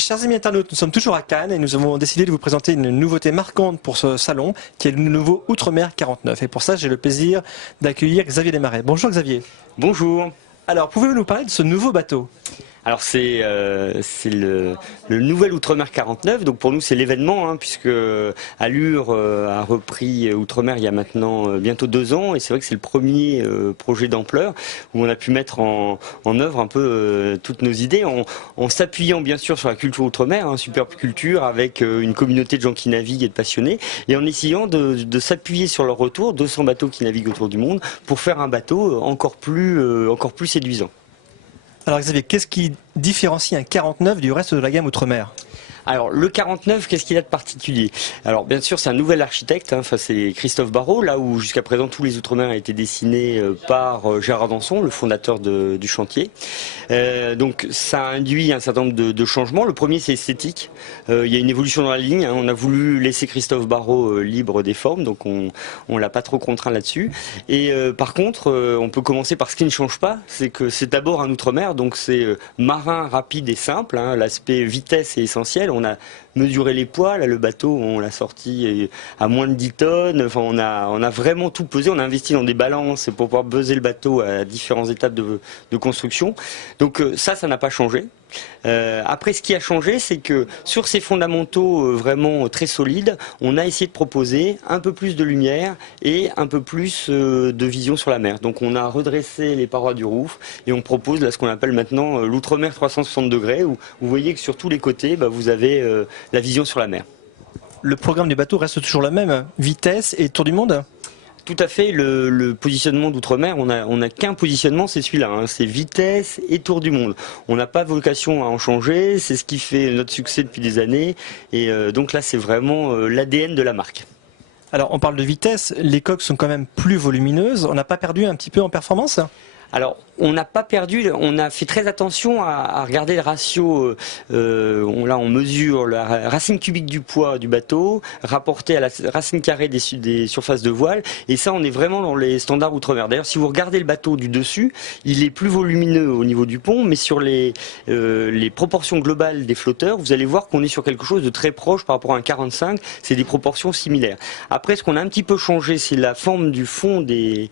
Chers amis internautes, nous sommes toujours à Cannes et nous avons décidé de vous présenter une nouveauté marquante pour ce salon qui est le nouveau Outre-mer 49. Et pour ça, j'ai le plaisir d'accueillir Xavier Desmarais. Bonjour Xavier. Bonjour. Alors, pouvez-vous nous parler de ce nouveau bateau ? Alors c'est le nouvel Outre-mer 49, donc pour nous c'est l'événement, puisque Allure a repris Outre-mer il y a maintenant bientôt 2 ans, et c'est vrai que c'est le premier projet d'ampleur où on a pu mettre en œuvre un peu toutes nos idées, en s'appuyant bien sûr sur la culture Outre-mer, superbe culture avec une communauté de gens qui naviguent et de passionnés, et en essayant de s'appuyer sur leur retour, 200 bateaux qui naviguent autour du monde, pour faire un bateau encore plus séduisant. Alors Xavier, qu'est-ce qui différencie un 49 du reste de la gamme Outre-mer ? Alors le 49, qu'est-ce qu'il a de particulier? Alors bien sûr c'est un nouvel architecte, c'est Christophe Barrault, là où jusqu'à présent tous les Outre-mer ont été dessinés par Gérard Danson, le fondateur du chantier. Donc ça induit un certain nombre de changements. Le premier c'est esthétique, il y a une évolution dans la ligne, on a voulu laisser Christophe Barrault libre des formes, donc on l'a pas trop contraint là-dessus. Et par contre on peut commencer par ce qui ne change pas, c'est que c'est d'abord un Outre-mer, donc c'est marin, rapide et simple, l'aspect vitesse est essentiel. On a mesuré les poids, là le bateau on l'a sorti à moins de 10 tonnes, enfin on a vraiment tout pesé, on a investi dans des balances pour pouvoir peser le bateau à différentes étapes de construction. Donc ça n'a pas changé. Après ce qui a changé, c'est que sur ces fondamentaux vraiment très solides, on a essayé de proposer un peu plus de lumière et un peu plus de vision sur la mer. Donc on a redressé les parois du roof et on propose là ce qu'on appelle maintenant l'Outre-mer 360 degrés, où vous voyez que sur tous les côtés vous avez la vision sur la mer. Le programme du bateau reste toujours le même, vitesse et tour du monde ? Tout à fait, le positionnement d'Outre-mer, on a qu'un positionnement, c'est celui-là, c'est vitesse et tour du monde. On n'a pas vocation à en changer, c'est ce qui fait notre succès depuis des années, et donc là c'est vraiment l'ADN de la marque. Alors on parle de vitesse, les coques sont quand même plus volumineuses, on n'a pas perdu un petit peu en performance ? Alors, on n'a pas perdu, on a fait très attention à regarder le ratio, là on mesure la racine cubique du poids du bateau, rapporté à la racine carrée des surfaces de voile, et ça on est vraiment dans les standards Outre-mer. D'ailleurs, si vous regardez le bateau du dessus, il est plus volumineux au niveau du pont, mais sur les proportions globales des flotteurs, vous allez voir qu'on est sur quelque chose de très proche par rapport à un 45, c'est des proportions similaires. Après, ce qu'on a un petit peu changé, c'est la forme du fond des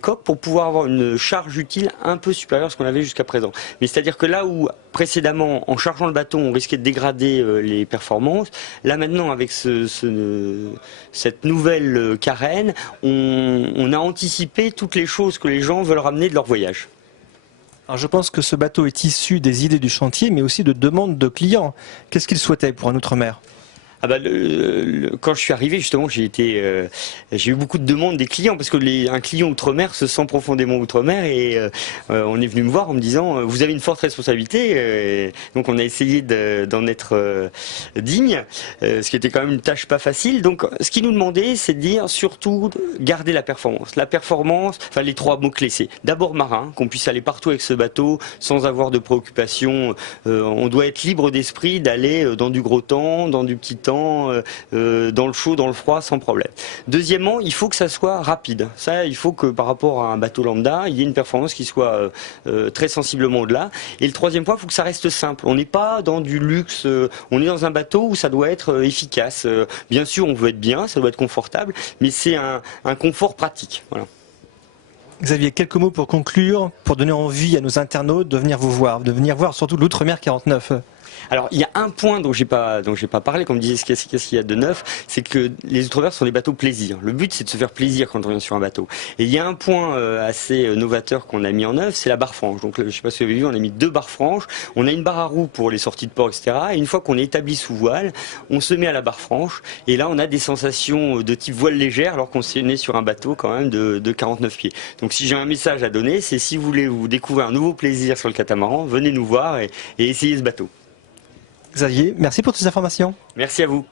coques pour pouvoir avoir une charge utile un peu supérieure à ce qu'on avait jusqu'à présent. Mais c'est-à-dire que là où précédemment, en chargeant le bateau, on risquait de dégrader les performances, là maintenant avec cette nouvelle carène, on a anticipé toutes les choses que les gens veulent ramener de leur voyage. Alors je pense que ce bateau est issu des idées du chantier, mais aussi de demandes de clients. Qu'est-ce qu'ils souhaitaient pour un Outre-mer ? Quand je suis arrivé, justement, j'ai eu beaucoup de demandes des clients, parce que un client Outre-mer se sent profondément Outre-mer, et on est venu me voir en me disant vous avez une forte responsabilité, donc on a essayé d'en être digne, ce qui était quand même une tâche pas facile. Donc ce qu'ils nous demandaient, c'est de dire surtout garder la performance. La performance, les 3 mots-clés, c'est d'abord marin, qu'on puisse aller partout avec ce bateau sans avoir de préoccupation. On doit être libre d'esprit d'aller dans du gros temps, dans du petit temps, dans le chaud, dans le froid, sans problème. Deuxièmement, il faut que ça soit rapide. Ça, il faut que par rapport à un bateau lambda, il y ait une performance qui soit très sensiblement au-delà. Et le troisième point, il faut que ça reste simple. On n'est pas dans du luxe, on est dans un bateau où ça doit être efficace. Bien sûr, on veut être bien, ça doit être confortable, mais c'est un confort pratique. Voilà. Xavier, quelques mots pour conclure, pour donner envie à nos internautes de venir vous voir, de venir voir surtout l'Outre-mer 49. Alors, il y a un point dont j'ai pas parlé, comme disait qu'est-ce qu'il y a de neuf, c'est que les Outre-mer sont des bateaux plaisir. Le but, c'est de se faire plaisir quand on vient sur un bateau. Et il y a un point assez novateur qu'on a mis en œuvre, c'est la barre franche. Donc, je sais pas si vous avez vu, on a mis 2 barres franches. On a une barre à roue pour les sorties de port, etc. Et une fois qu'on est établi sous voile, on se met à la barre franche. Et là, on a des sensations de type voile légère, alors qu'on est sur un bateau quand même de 49 pieds. Donc, si j'ai un message à donner, c'est si vous voulez vous découvrir un nouveau plaisir sur le catamaran, venez nous voir et essayez ce bateau. Xavier, merci pour toutes ces informations. Merci à vous.